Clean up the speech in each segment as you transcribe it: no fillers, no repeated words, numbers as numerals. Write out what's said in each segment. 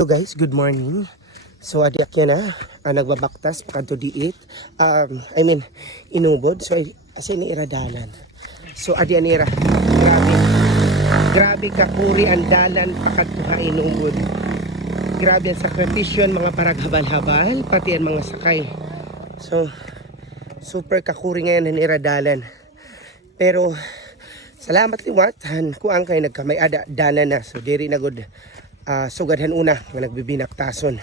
Hello guys, good morning. So adi akya na nagbabaktas kadto diit. Inubod. So as ni iradalan. So adi anira. Grabe ka kuri ang dalan pakadtuha inubod. Grabe ang sakripisyon mga paraghabal-habal pati ang mga sakay. So super kakuri ngayon ang iradalan. Pero salamat liwat kuang kay nagkamay ada dalan na. So diri na gud sugadhan una nga nagbibinaktason.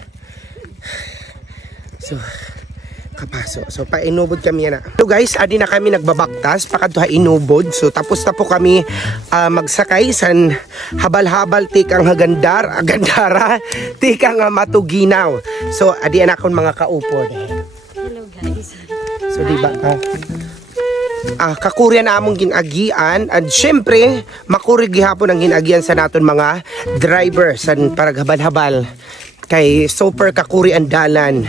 So kapaso. So painubod kami na. So guys, adi na kami nagbabaktas pakadto inubod. So tapos na po kami magsakay san habal-habal tikang agandara tikang matuginaw. So adi na kon mga kaupod. Hello guys. So di ba kakurya na among ginagian and syempre makurig gihapon ang ginagian sa naton mga driver sa paraghabal-habal kay super kakuri ang dalan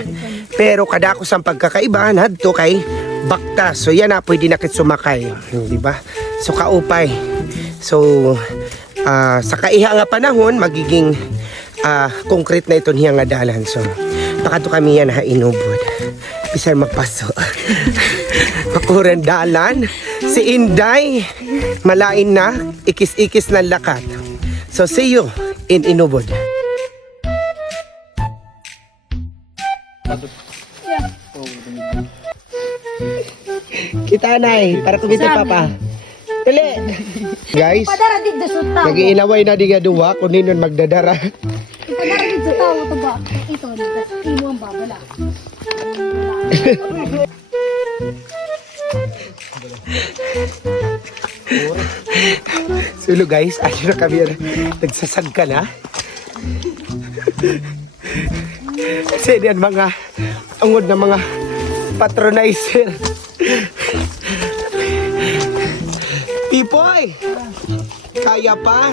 pero kadako sang pagkakaiba nadto kay baktas. So yan na pwede na kit sumakay, di ba? So kaupay. So sa kaiha nga panahon magiging concrete na ito niya nga dalan. So pakato kami yan ha inubod bisan magpaso. Pakuran dalan si Inday malain na ikis-ikis ng lakat. So see you in Inubod. Kita nay para kumita papa. Dali. Guys, nag-iinaway na di nga duwa kung ninon magdadara. Ipadara din sa tao to ba? Ito, imo ang babala. Sulo guys, ayun na kami nagsasag ka na. Kasi yan mga angod na mga patronizer. Pipoy! Kaya pa?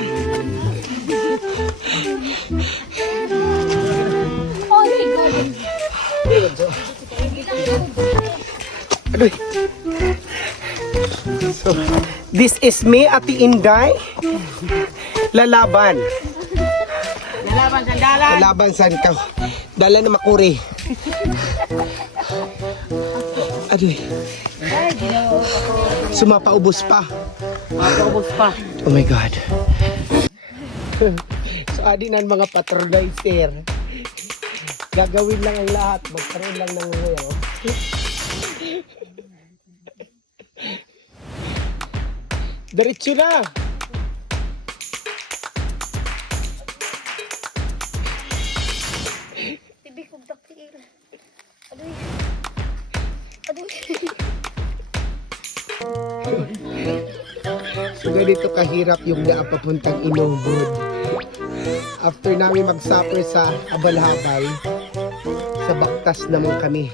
Oh my God! Aduh. So, this is me, Ate Inday. Lalaban. Lalaban sa dalan. Lalaban sa dalan na makuri. Aduh. Sumapaubos pa. Mapaubos pa. Oh my God. So, adi na mga patronizer. Gagawin lang ang lahat. Magkaroon lang ng ngayon. Diretso na! Tibig kong taktiil. Adoy. Adoy. So ganito kahirap yung naapapuntang Inubod. After namin mag-supper sa habal-habal, sa baktas naman kami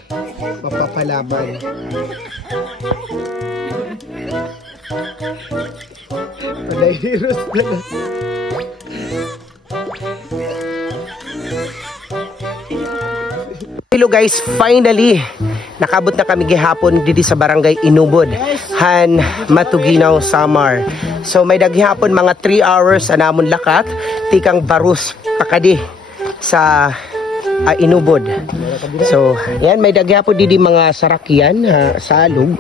mapapalaban. Palahiros na na. Hello guys, finally nakabot na kami gihapon dito sa barangay Inubod, Han Matuginaw, Samar. So may daghihapon mga 3 hours anamon lakat tikang Barus pakadi sa Inubod. So yan may daghihapon didi mga sarakyan salog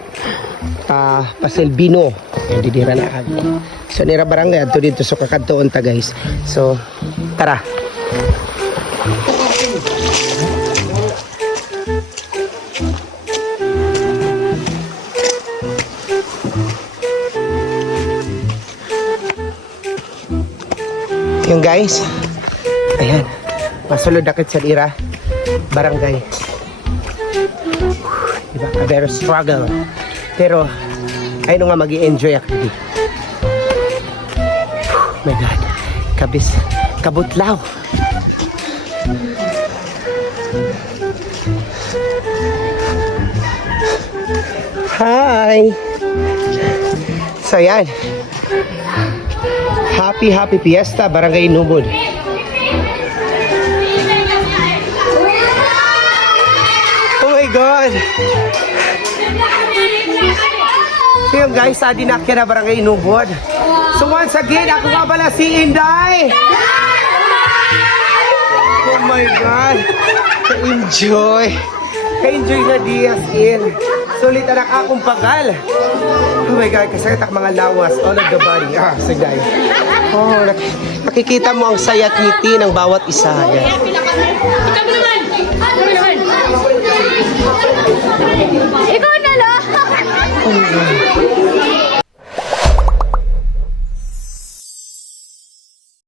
pasilbino didira na agi. So nira barangay adto dito sa kakadtoon ta guys. So tara. Yung guys, ayan, masulod akit sa ira barangay. Diba, a very struggle. Pero, ayun nga mag-i-enjoy ako dito. Oh my God, kabutlaw. Hi! So yan. Happy Fiesta, Barangay Inubod. Oh my God! So yun guys, dinakya na Barangay Inubod. So once again, ako nga pala si Inday. Ka-enjoy. Ka-enjoy nga di as in. Sulit anak akong pagal. Oh my God, kasakit ang mga lawas. All of the body. Sige. Oh, nakikita mo ang saya at ngiti ng bawat isa. Yan. Ikaw